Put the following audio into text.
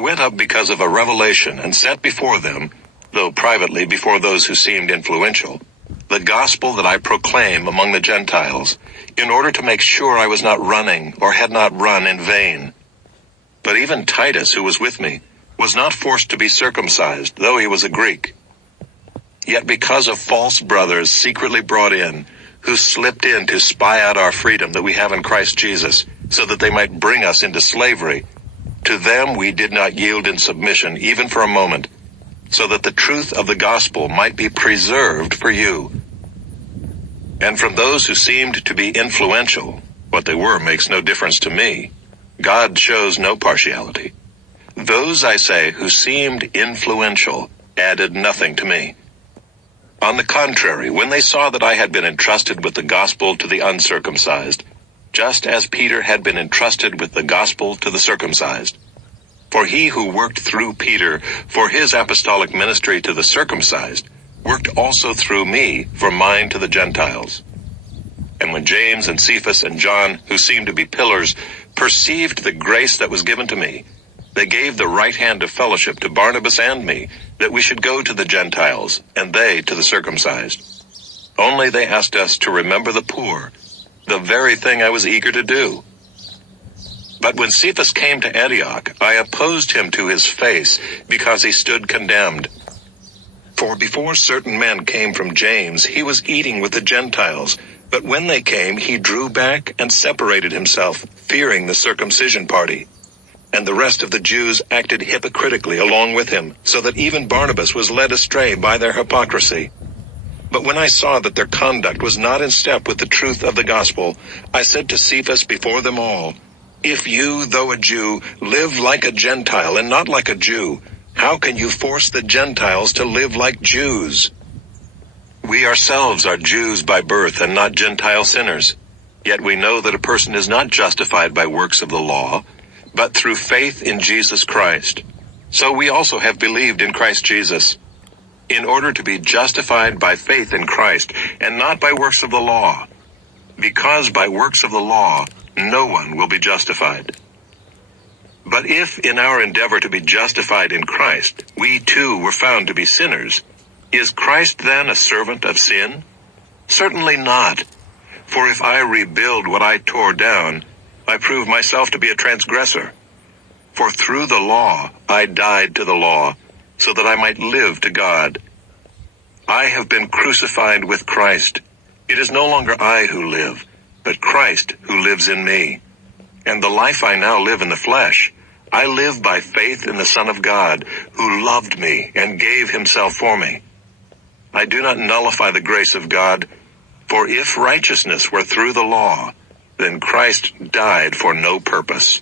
went up because of a revelation and set before them, though privately before those who seemed influential, the gospel that I proclaim among the Gentiles, in order to make sure I was not running or had not run in vain. But even Titus, who was with me, was not forced to be circumcised, though he was a Greek. Yet because of false brothers secretly brought in, who slipped in to spy out our freedom that we have in Christ Jesus, so that they might bring us into slavery, to them we did not yield in submission even for a moment, so that the truth of the gospel might be preserved for you. And from those who seemed to be influential, what they were makes no difference to me. God shows no partiality. Those, I say, who seemed influential added nothing to me. On the contrary, when they saw that I had been entrusted with the gospel to the uncircumcised, just as Peter had been entrusted with the gospel to the circumcised. For he who worked through Peter for his apostolic ministry to the circumcised, worked also through me for mine to the Gentiles. And when James and Cephas and John, who seemed to be pillars, perceived the grace that was given to me, they gave the right hand of fellowship to Barnabas and me, that we should go to the Gentiles, and they to the circumcised. Only they asked us to remember the poor, the very thing I was eager to do. But when Cephas came to Antioch, I opposed him to his face, because he stood condemned. For before certain men came from James, he was eating with the Gentiles, but when they came, he drew back and separated himself, fearing the circumcision party. And the rest of the Jews acted hypocritically along with him, so that even Barnabas was led astray by their hypocrisy. But when I saw that their conduct was not in step with the truth of the gospel, I said to Cephas before them all, "If you, though a Jew, live like a Gentile and not like a Jew, how can you force the Gentiles to live like Jews? We ourselves are Jews by birth and not Gentile sinners. Yet we know that a person is not justified by works of the law, but through faith in Jesus Christ. So we also have believed in Christ Jesus, in order to be justified by faith in Christ, and not by works of the law, because by works of the law no one will be justified. But if in our endeavor to be justified in Christ, we too were found to be sinners, is Christ then a servant of sin? Certainly not. For if I rebuild what I tore down, I prove myself to be a transgressor. For through the law I died to the law, so that I might live to God. I have been crucified with Christ. It is no longer I who live, but Christ who lives in me. And the life I now live in the flesh, I live by faith in the Son of God, who loved me and gave himself for me. I do not nullify the grace of God, for if righteousness were through the law, then Christ died for no purpose.